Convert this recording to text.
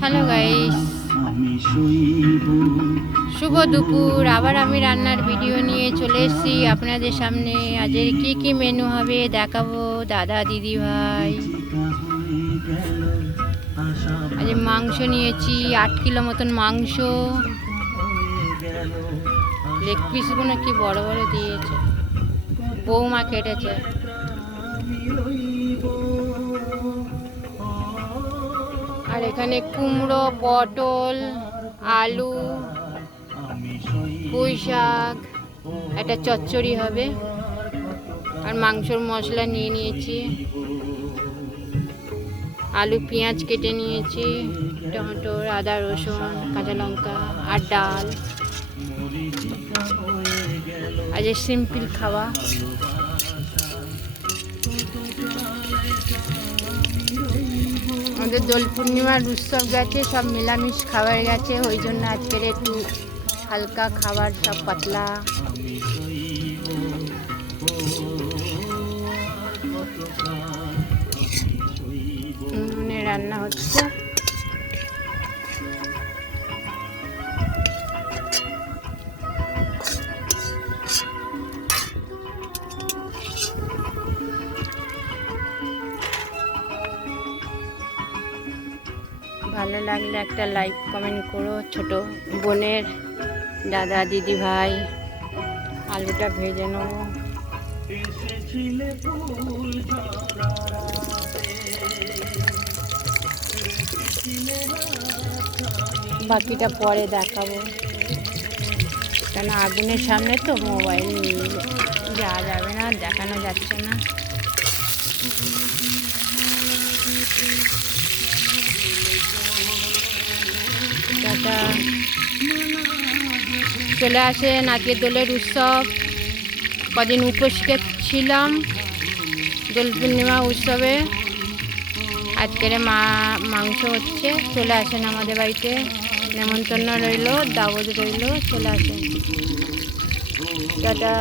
Hello guys, শুভ দুপুর। আবার আমি রান্নার ভিডিও নিয়ে চলে এসেছি আপনাদের সামনে। আজের কি কি মেনু হবে দেখাবো দাদা দিদি ভাই। আজ মাংস নিয়েছি 8 কিলো মতন মাংস। লেগ পিসগুলো কি বড় বড় দিয়েছে, বৌমা কেটেছে। আর এখানে কুমড়ো, পটল, আলু, পুঁই শাক, একটা চচ্চড়ি হবে। আর মাংসর মশলা নিয়ে নিয়েছি, আলু পেঁয়াজ কেটে নিয়েছি, টমেটো, আদা রসুন কাঁচা লঙ্কা আর ডাল। আজ সিম্পল খাওয়া। আমাদের দোল পূর্ণিমার উৎসব গেছে, সব নিরামিষ খাবার গেছে, ওই জন্য আজকের একটু হালকা খাবার, সব পাতলা। রান্না হচ্ছে। ভালো লাগলে একটা লাইক কমেন্ট করো। ছোট বোনের, দাদা দিদি ভাই। আলুটা ভেজে নেব। বাকিটা পরে দেখাবো, কেন আগুনের সামনে তো মোবাইল নিয়ে যাওয়া যাবে না, দেখানো যাচ্ছে না। চলে আসেন, আজকে দোলের উৎসব। কদিন উপোস ছিলাম দোল পূর্ণিমা উৎসবে। আজকের মাংস হচ্ছে, চলে আসেন আমাদের বাড়িতে। নেমন্তন্ন রইল, দাওয়াত রইল, চলে আসেন। টাটা।